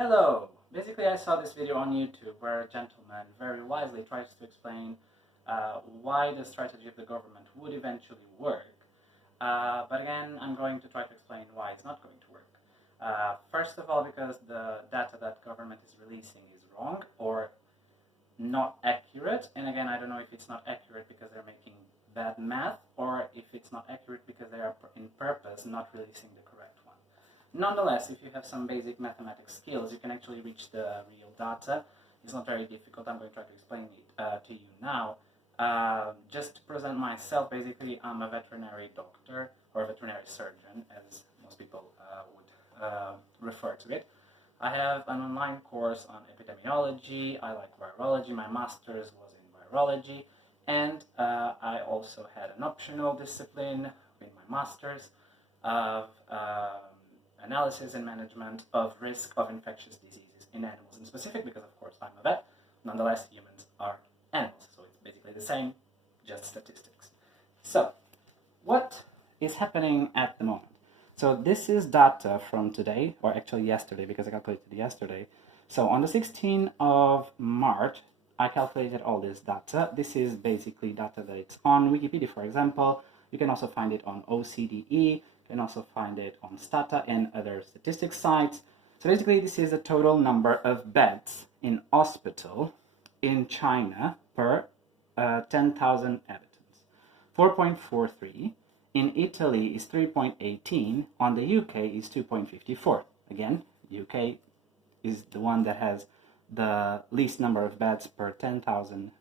Hello! Basically, I saw this video on YouTube where a gentleman very wisely tries to explain why the strategy of the government would eventually work. But again, I'm going to try to explain why it's not going to work. First of all, because the data that government is releasing is wrong or not accurate. And again, I don't know if it's not accurate because they're making bad math or if it's not accurate because they are in purpose not releasing the correct one. Nonetheless, if you have some basic mathematics skills, you can actually reach the real data. It's not very difficult. I'm going to try to explain it to you now. Just to present myself, basically, I'm a veterinary doctor or a veterinary surgeon, as most people would refer to it. I have an online course on epidemiology. I like virology. My master's was in virology. And I also had an optional discipline in my master's of analysis and management of risk of infectious diseases in animals in specific, because of course I'm a vet. Nonetheless, humans are animals, so it's basically the same, just statistics. So, what is happening at the moment? So this is data from today, or actually yesterday, because I calculated yesterday. So on the 16th of March, I calculated all this data. This is basically data that it's on Wikipedia, for example. You can also find it on OCDE. You can also find it on Stata and other statistics sites. So basically, this is the total number of beds in hospital in China per 10,000 inhabitants. 4.43. In Italy is 3.18. On the UK is 2.54. Again, UK is the one that has the least number of beds per 10,000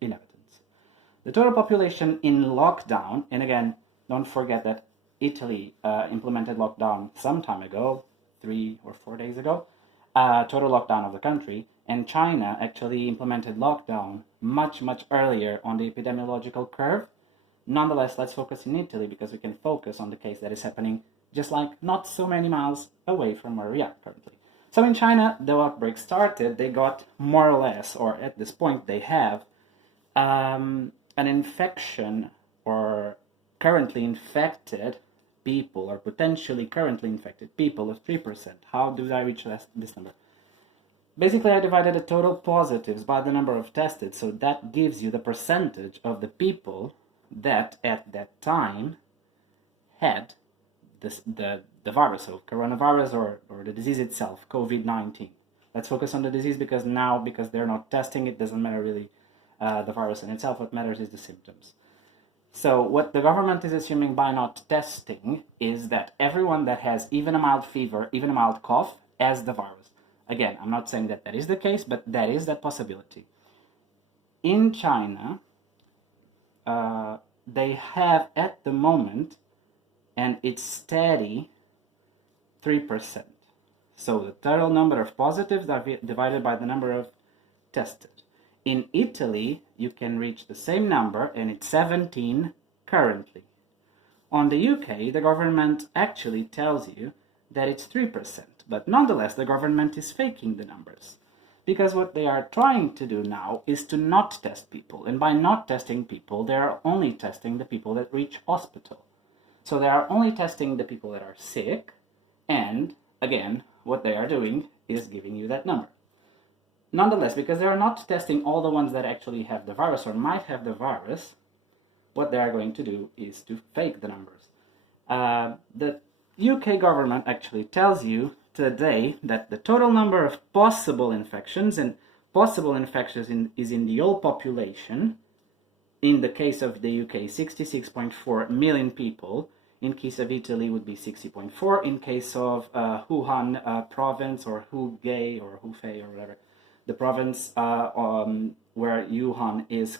inhabitants. The total population in lockdown, and again, don't forget that Italy implemented lockdown some time ago, 3 or 4 days ago, total lockdown of the country, and China actually implemented lockdown much earlier on the epidemiological curve. Nonetheless, let's focus in Italy because we can focus on the case that is happening just like not so many miles away from where we are currently. So in China, the outbreak started, they got more or less, or at this point they have, an infection or currently infected people or potentially currently infected people of 3%. How do I reach this number? Basically, I divided the total positives by the number of tested, so that gives you the percentage of the people that at that time had the virus, so coronavirus or the disease itself, COVID-19. Let's focus on the disease because they're not testing, it doesn't matter really the virus in itself. What matters is the symptoms. So what the government is assuming by not testing is that everyone that has even a mild fever, even a mild cough, has the virus. Again, I'm not saying that is the case, but that is that possibility. In China, they have at the moment, and it's steady, 3%. So the total number of positives are divided by the number of tested. In Italy, you can reach the same number, and it's 17 currently. On the UK, the government actually tells you that it's 3%, but nonetheless, the government is faking the numbers. Because what they are trying to do now is to not test people. And by not testing people, they are only testing the people that reach hospital. So they are only testing the people that are sick. And again, what they are doing is giving you that number. Nonetheless, because they are not testing all the ones that actually have the virus or might have the virus, what they are going to do is to fake the numbers. The UK government actually tells you today that the total number of possible infections, and possible infections is in the whole population. In the case of the UK, 66.4 million people. In case of Italy, would be 60.4. In case of Wuhan province, or Hubei or Hubei or whatever, the province where Wuhan is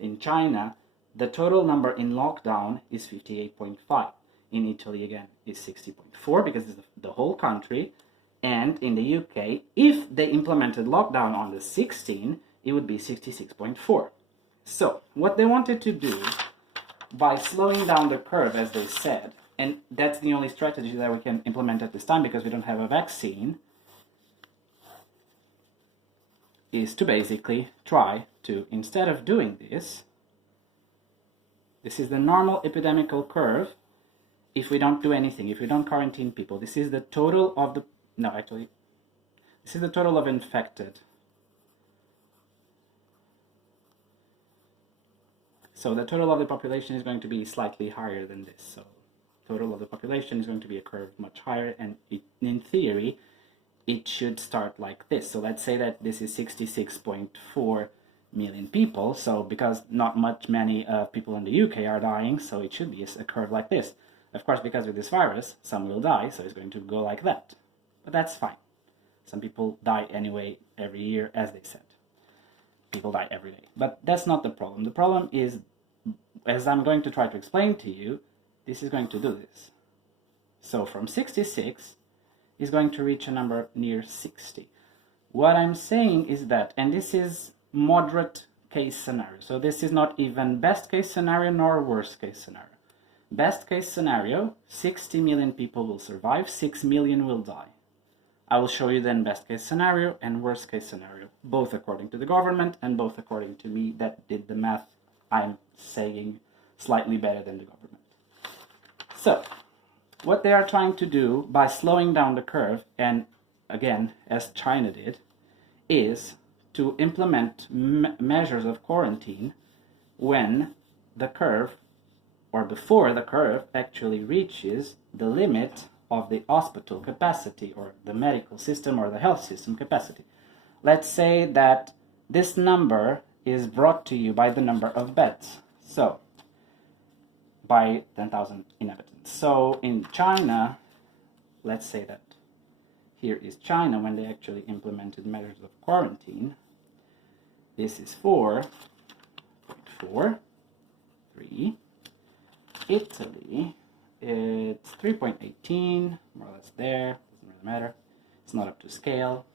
in China, the total number in lockdown is 58.5. In Italy, again, is 60.4 because it's the whole country. And in the UK, if they implemented lockdown on the 16th, it would be 66.4. So, what they wanted to do, by slowing down the curve, as they said, and that's the only strategy that we can implement at this time because we don't have a vaccine, is to basically try to, instead of doing this is the normal epidemical curve. If we don't do anything, if we don't quarantine people, this is the total of the No, actually, this is the total of infected. So the total of the population is going to be slightly higher than this. So total of the population is going to be a curve much higher, and in theory, it should start like this. So let's say that this is 66.4 million people. So because not many people in the UK are dying, so it should be a curve like this. Of course, because with this virus, some will die, so it's going to go like that. But that's fine. Some people die anyway every year, as they said. People die every day. But that's not the problem. The problem is, as I'm going to try to explain to you, this is going to do this. So from 66 is going to reach a number near 60. What I'm saying is that, and this is moderate case scenario. So this is not even best case scenario nor worst case scenario. Best case scenario, 60 million people will survive, 6 million will die. I will show you then best case scenario and worst case scenario, both according to the government and both according to me that did the math. I'm saying slightly better than the government. So, what they are trying to do by slowing down the curve, and again, as China did, is to implement measures of quarantine when the curve, or before the curve actually reaches the limit of the hospital capacity, or the medical system, or the health system capacity. Let's say that this number is brought to you by the number of beds, so by 10,000 inhabitants. So in China, let's say that here is China when they actually implemented measures of quarantine. This is 4.43. Italy, it's 3.18, more or less there, doesn't really matter. It's not up to scale.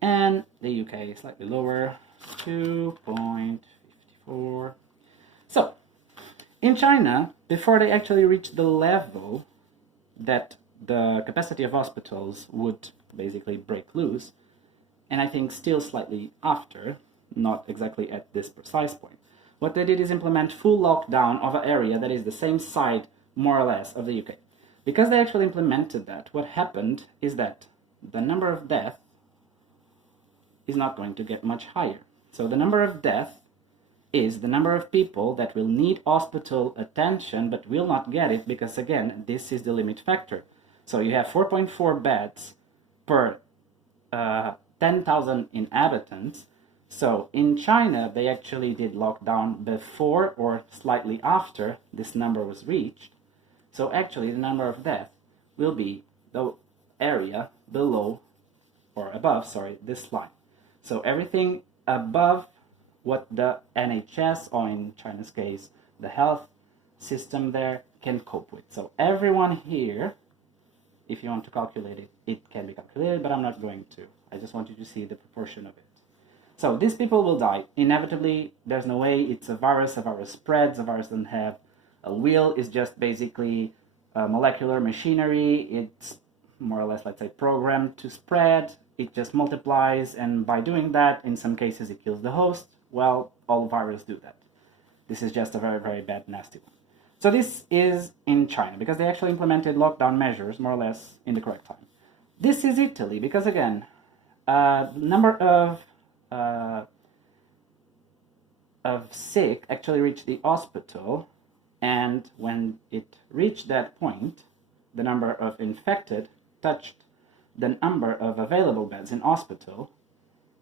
And the UK is slightly lower, 2.54. So, in China, before they actually reached the level that the capacity of hospitals would basically break loose, and I think still slightly after, not exactly at this precise point, what they did is implement full lockdown of an area that is the same side, more or less, of the UK. Because they actually implemented that, what happened is that the number of deaths is not going to get much higher. So the number of deaths is the number of people that will need hospital attention but will not get it because, again, this is the limit factor. So you have 4.4 beds per 10,000 inhabitants. So in China, they actually did lockdown before or slightly after this number was reached. So actually the number of deaths will be the area below or above, this line. So everything above what the NHS, or in China's case, the health system there, can cope with. So everyone here, if you want to calculate it, it can be calculated, but I'm not going to. I just want you to see the proportion of it. So these people will die. Inevitably, there's no way. It's a virus spreads, a virus doesn't have a will, it's just basically molecular machinery. It's more or less, let's say, programmed to spread. It just multiplies, and by doing that, in some cases it kills the host. Well, all viruses do that. This is just a very, very bad, nasty one. So this is in China, because they actually implemented lockdown measures, more or less, in the correct time. This is Italy, because again, the number of sick actually reached the hospital, and when it reached that point, the number of infected touched the number of available beds in hospital,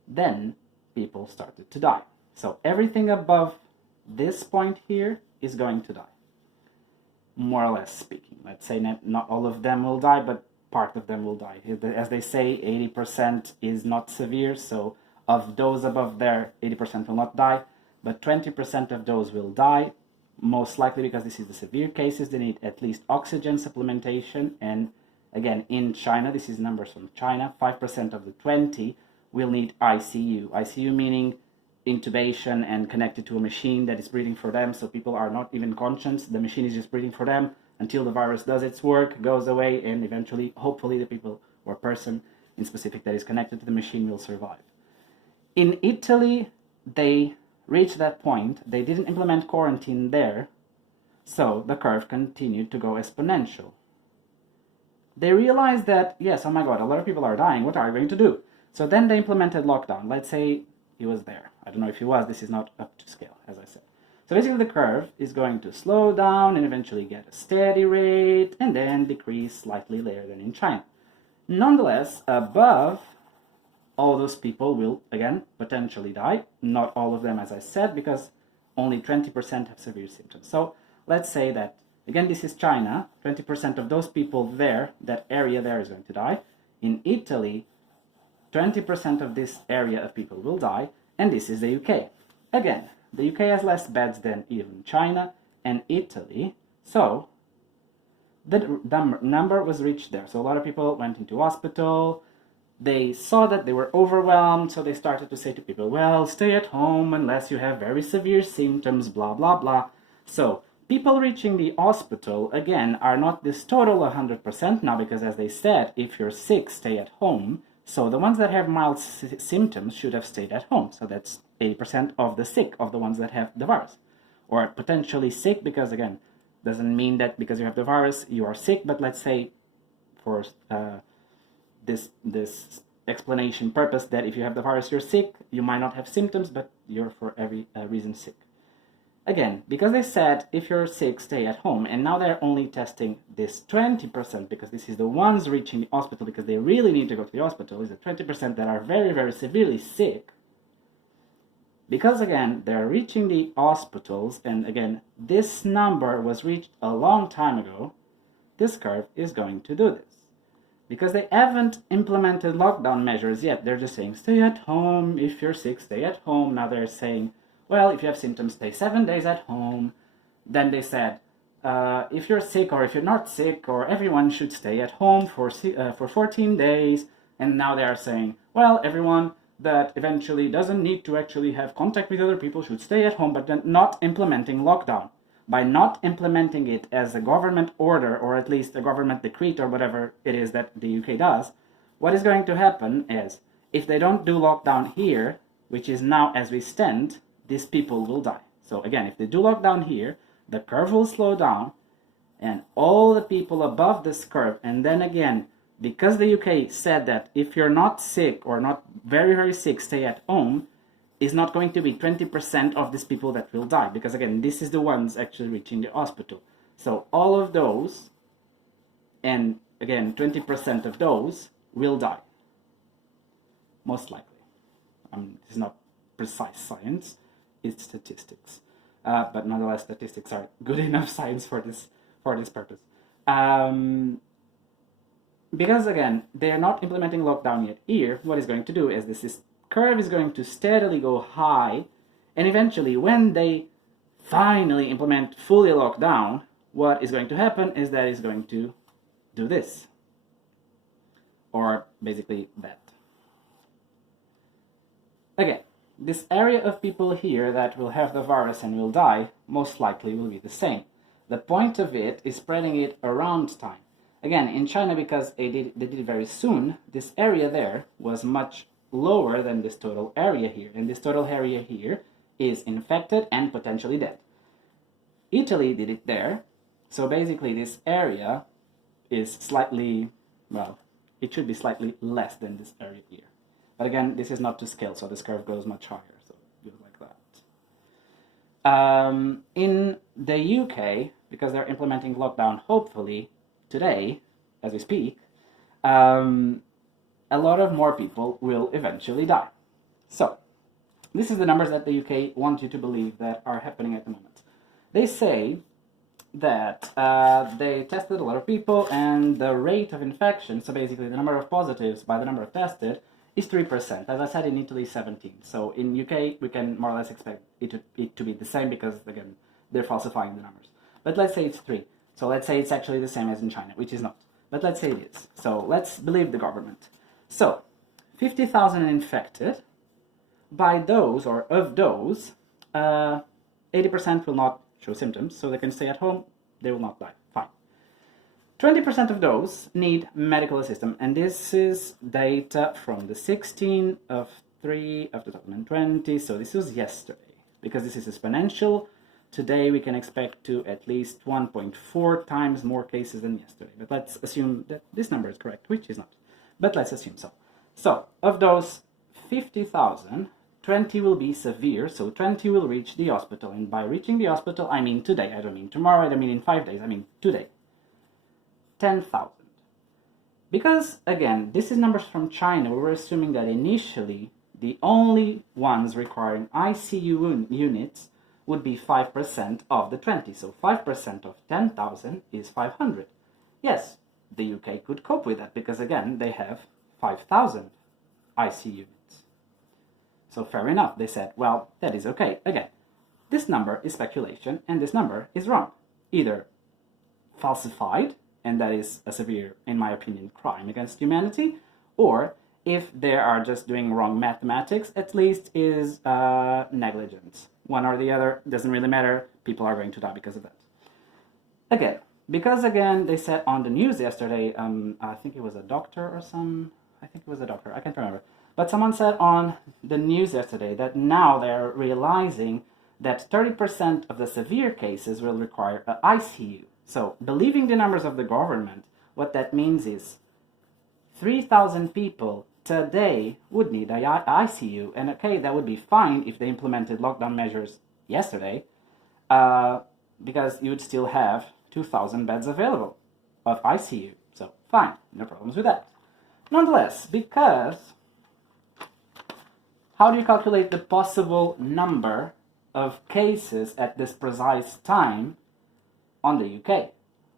then people started to die. So everything above this point here is going to die, more or less speaking. Let's say not all of them will die, but part of them will die. As they say, 80% is not severe, so of those above there, 80% will not die, but 20% of those will die, most likely because this is the severe cases. They need at least oxygen supplementation, and again, in China, this is numbers from China, 5% of the 20 will need ICU. ICU meaning intubation and connected to a machine that is breathing for them, so people are not even conscious. The machine is just breathing for them until the virus does its work, goes away, and eventually, hopefully, the people or person in specific that is connected to the machine will survive. In Italy, they reached that point. They didn't implement quarantine there, so the curve continued to go exponential. they realized that, yes, oh my god, a lot of people are dying, what are we going to do? So then they implemented lockdown. Let's say he was there. I don't know if he was, this is not up to scale, as I said. So basically the curve is going to slow down and eventually get a steady rate and then decrease slightly later than in China. Nonetheless, above, all those people will, again, potentially die. Not all of them, as I said, because only 20% have severe symptoms. So let's say that, again, this is China, 20% of those people there, that area there is going to die. In Italy, 20% of this area of people will die, and this is the UK. Again, the UK has less beds than even China and Italy, so the number was reached there. So a lot of people went into hospital. They saw that they were overwhelmed, so they started to say to people, well, stay at home unless you have very severe symptoms, blah, blah, blah. So people reaching the hospital, again, are not this total 100% now, because as they said, if you're sick, stay at home. So the ones that have mild symptoms should have stayed at home. So that's 80% of the sick, of the ones that have the virus. Or potentially sick, because again, doesn't mean that because you have the virus, you are sick, but let's say for this explanation purpose that if you have the virus, you're sick, you might not have symptoms, but you're for every reason sick. Again, because they said if you're sick, stay at home, and now they're only testing this 20%, because this is the ones reaching the hospital because they really need to go to the hospital, is the 20% that are very, very severely sick. Because again, they're reaching the hospitals, and again, this number was reached a long time ago, this curve is going to do this. Because they haven't implemented lockdown measures yet, they're just saying, stay at home, if you're sick, stay at home. Now they're saying, well, if you have symptoms, stay 7 days at home. Then they said, if you're sick or if you're not sick, or everyone should stay at home for 14 days. And now they are saying, well, everyone that eventually doesn't need to actually have contact with other people should stay at home, but then not implementing lockdown. By not implementing it as a government order, or at least a government decree, or whatever it is that the UK does, what is going to happen is, if they don't do lockdown here, which is now as we stand, these people will die. So again, if they do lockdown here, the curve will slow down, and all the people above this curve, and then again, because the UK said that if you're not sick or not very, very sick, stay at home, is not going to be 20% of these people that will die, because again, this is the ones actually reaching the hospital. So all of those, and again, 20% of those will die, most likely. This is not precise science, it's statistics. But nonetheless, statistics are good enough science for this purpose. Because again, they are not implementing lockdown yet here, what is going to do is this curve is going to steadily go high, and eventually when they finally implement fully lockdown, what is going to happen is that it's going to do this, or basically that. Again, this area of people here that will have the virus and will die most likely will be the same. The point of it is spreading it around time. Again, in China, because they did it very soon, this area there was much lower than this total area here, and this total area here is infected and potentially dead. Italy did it there, so basically this area is slightly, well, it should be slightly less than this area here. But again, this is not to scale, so this curve goes much higher, so it goes like that. In the UK, because they're implementing lockdown, hopefully, today, as we speak, a lot of more people will eventually die. So, this is the numbers that the UK want you to believe that are happening at the moment. They say that they tested a lot of people, and the rate of infection, so basically the number of positives by the number of tested, is 3%. As I said, in Italy, 17. So in UK, we can more or less expect it to be the same, because, again, they're falsifying the numbers. But let's say it's 3. So let's say it's actually the same as in China, which is not. But let's say it is. So let's believe the government. So, 50,000 infected. By those, or of those, 80% will not show symptoms, so they can stay at home, they will not die. Fine. 20% of those need medical assistance, and this is data from the 16th of 3 of 2020, so this was yesterday, because this is exponential. today we can expect to at least 1.4 times more cases than yesterday. But let's assume that this number is correct, which is not. But let's assume so. So, of those 50,000, 20 will be severe, so 20 will reach the hospital. And by reaching the hospital, I mean today. I don't mean tomorrow, I don't mean in 5 days, I mean today. 10,000. Because, again, this is numbers from China, we were assuming that initially the only ones requiring ICU units would be 5% of the 20. So 5% of 10,000 is 500. Yes, the UK could cope with that because, again, they have 5,000 ICU units. So fair enough, they said, well, that is okay. Again, this number is speculation and this number is wrong. Either falsified, and that is a severe, in my opinion, crime against humanity, or if they are just doing wrong mathematics, at least is negligence. One or the other, doesn't really matter, people are going to die because of that. Again, because again, they said on the news yesterday, I think it was a doctor or I think it was a doctor, I can't remember. But someone said on the news yesterday that now they're realizing that 30% of the severe cases will require an ICU. So, believing the numbers of the government, what that means is 3,000 people today would need an ICU. And okay, that would be fine if they implemented lockdown measures yesterday, because you would still have 2,000 beds available of ICU. So, fine, no problems with that. Nonetheless, because how do you calculate the possible number of cases at this precise time on the UK?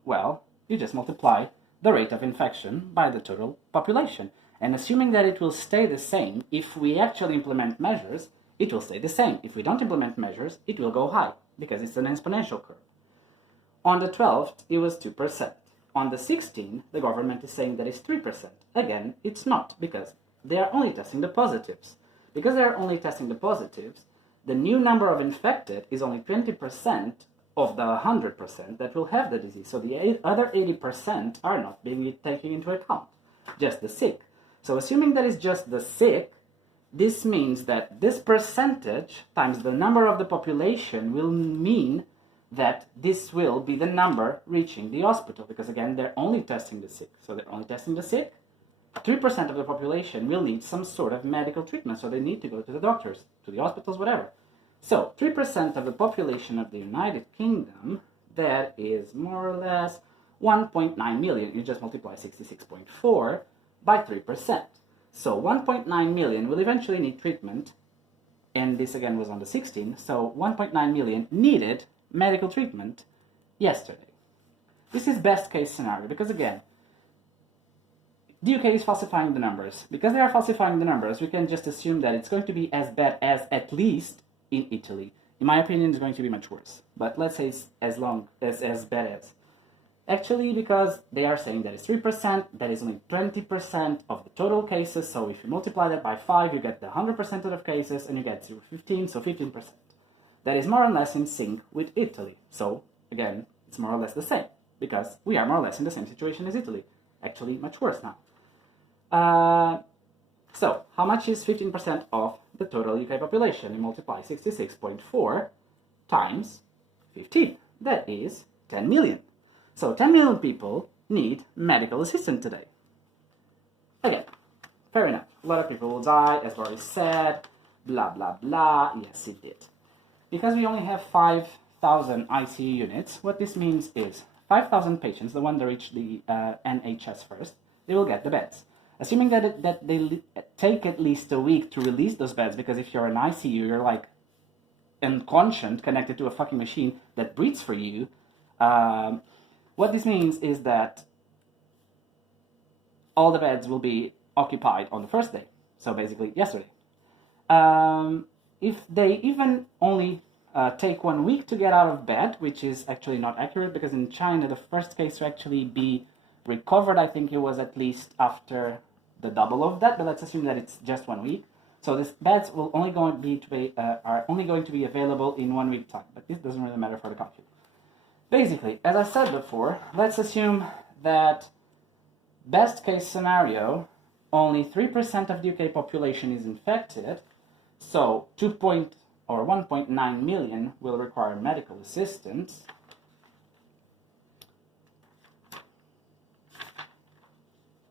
Well, you just multiply the rate of infection by the total population. And assuming that it will stay the same, if we actually implement measures, it will stay the same. If we don't implement measures, it will go high, because it's an exponential curve. On the 12th, it was 2%. On the 16th, the government is saying that it's 3%. Again, it's not, because they are only testing the positives. Because they are only testing the positives, the new number of infected is only 20% of the 100% that will have the disease. So the other 80% are not being taken into account, just the sick. So assuming that it's just the sick, this means that this percentage times the number of the population will mean that this will be the number reaching the hospital, because again, they're only testing the sick. So they're only testing the sick. 3% of the population will need some sort of medical treatment, so they need to go to the doctors, to the hospitals, whatever. So 3% of the population of the United Kingdom, that is more or less 1.9 million. You just multiply 66.4 by 3%. So 1.9 million will eventually need treatment, and this again was on the 16th, so 1.9 million needed medical treatment yesterday. This is best case scenario, because again, the UK is falsifying the numbers. Because they are falsifying the numbers, we can just assume that it's going to be as bad as at least in Italy. In my opinion, it's going to be much worse. But let's say it's as bad as. Actually, because they are saying that it's 3%, that is only 20% of the total cases. So if you multiply that by 5, you get the 100% of the cases, and you get 15, so 15%. That is more or less in sync with Italy. So, again, it's more or less the same, because we are more or less in the same situation as Italy. Actually, much worse now. So, how much is 15% of the total UK population? You multiply 66.4 times 15. That is 10 million. So 10 million people need medical assistance today. Again, fair enough. A lot of people will die, as already said, blah, blah, blah. Yes, it did. Because we only have 5,000 ICU units, what this means is 5,000 patients, the one that reach the NHS first, they will get the beds. Assuming that they take at least a week to release those beds, because if you're in ICU, you're like unconscious, connected to a fucking machine that breathes for you. What this means is that all the beds will be occupied on the first day. So basically, yesterday. If they even only take 1 week to get out of bed, which is actually not accurate, because in China, the first case to actually be recovered, I think it was at least after the double of that, but let's assume that it's just 1 week. So these beds will only are only going to be available in 1 week time, but this doesn't really matter for the calculus. Basically, as I said before, let's assume that best case scenario, only 3% of the UK population is infected, so or 1.9 million will require medical assistance.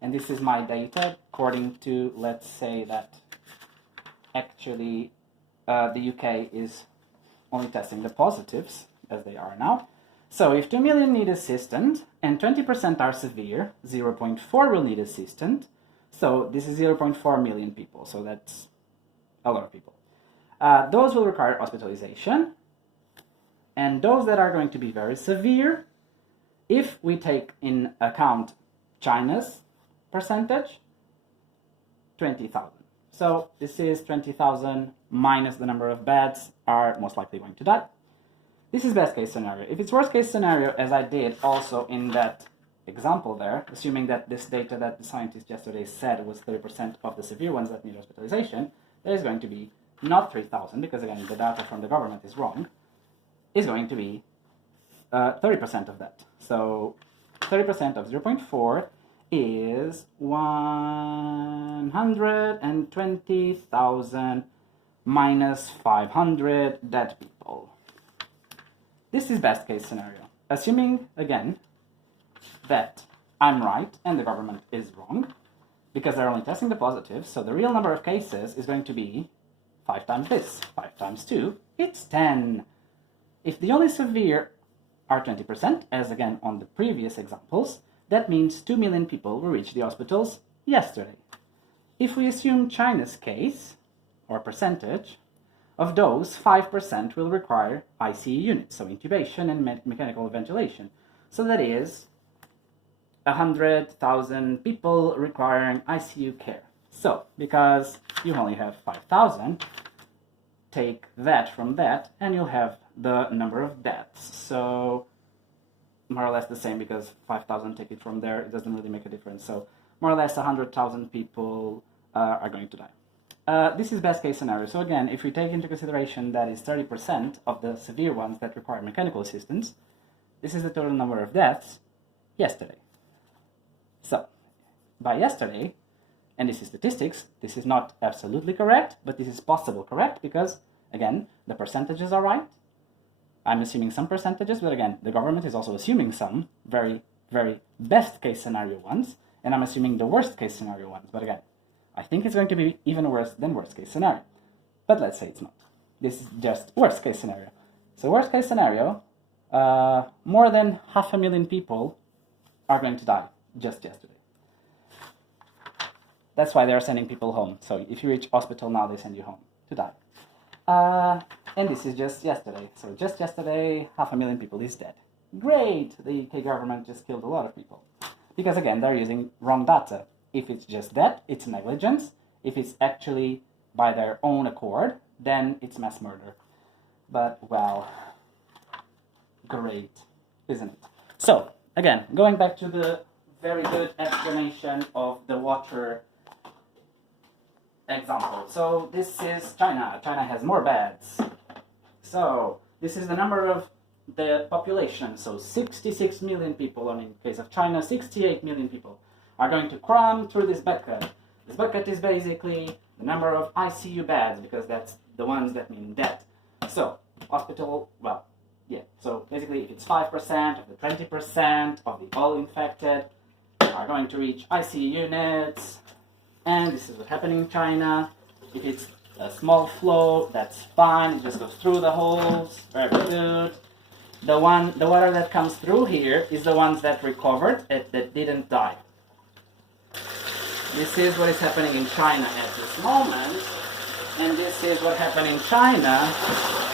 And this is my data according to, let's say that actually the UK is only testing the positives, as they are now. So if 2 million need assistance and 20% are severe, 0.4 will need assistance. So this is 0.4 million people, so that's a lot of people. Those will require hospitalization. And those that are going to be very severe, if we take in account China's percentage, 20,000. So this is 20,000 minus the number of beds are most likely going to die. This is best case scenario. If it's worst case scenario, as I did also in that example there, assuming that this data that the scientist yesterday said was 30% of the severe ones that need hospitalization, there is going to be not 3,000, because again the data from the government is wrong, is going to be 30% of that. So 30% of 0.4 is 120,000 minus 500 dead people. This is best case scenario. Assuming, again, that I'm right and the government is wrong, because they're only testing the positives, so the real number of cases is going to be 5 times this. 5 times 2, it's 10. If the only severe are 20%, as again on the previous examples, that means 2 million people will reach the hospitals yesterday. If we assume China's case, or percentage, of those, 5% will require ICU units, so intubation and mechanical ventilation. So that is 100,000 people requiring ICU care. So, because you only have 5,000, take that from that, and you'll have the number of deaths. So, more or less the same, because 5,000, take it from there, it doesn't really make a difference. So, more or less 100,000 people are going to die. This is best case scenario. So again, if we take into consideration that is 30% of the severe ones that require mechanical assistance, this is the total number of deaths yesterday. So, by yesterday, and this is statistics, this is not absolutely correct, but this is possible correct because, again, the percentages are right. I'm assuming some percentages, but again, the government is also assuming some very, very best case scenario ones, and I'm assuming the worst case scenario ones, but again, I think it's going to be even worse than worst case scenario. But let's say it's not. This is just worst case scenario. So worst case scenario, more than 500,000 people are going to die just yesterday. That's why they're sending people home. So if you reach hospital now, they send you home to die. And this is just yesterday. So just yesterday, 500,000 people is dead. Great! The UK government just killed a lot of people. Because again, they're using wrong data. If it's just that, it's negligence. If it's actually by their own accord, then it's mass murder. But, well, great, isn't it? So, again, going back to the very good explanation of the water example. So, this is China. China has more beds. So, this is the number of the population. So, 66 million people, or in case of China, 68 million people are going to cram through this bucket. This bucket is basically the number of ICU beds, because that's the ones that mean death. So, hospital, well, yeah. So, basically, if it's 5% of the 20% of the all infected are going to reach ICU units, and this is what's happening in China. If it's a small flow, that's fine. It just goes through the holes. Very good. The water that comes through here is the ones that recovered, that didn't die. This is what is happening in China at this moment, and this is what happened in China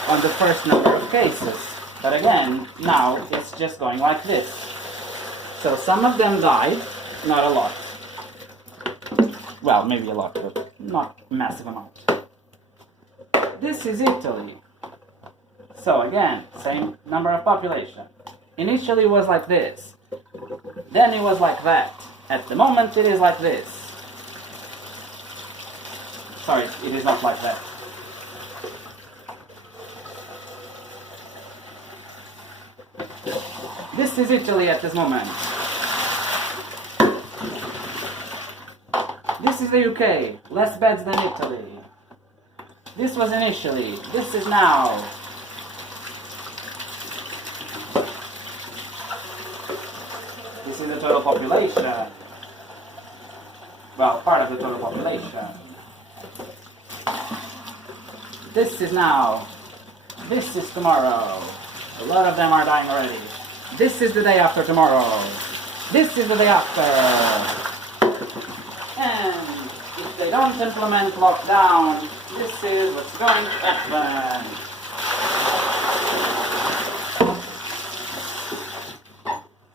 on the first number of cases. But again, now it's just going like this. So some of them died, not a lot. Well, maybe a lot, but not a massive amount. This is Italy. So again, same number of population. Initially it was like this. Then it was like that. At the moment it is like this. Sorry, it is not like that. This is Italy at this moment. This is the UK, less beds than Italy. This was initially. This is now. This is the total population. Well, part of the total population. This is now. This is tomorrow. A lot of them are dying already. This is the day after tomorrow. This is the day after. And if they don't implement lockdown, this is what's going to happen.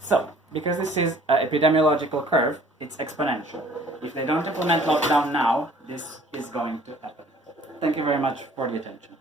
So, because this is an epidemiological curve, it's exponential. If they don't implement lockdown now, this is going to happen. Thank you very much for the attention.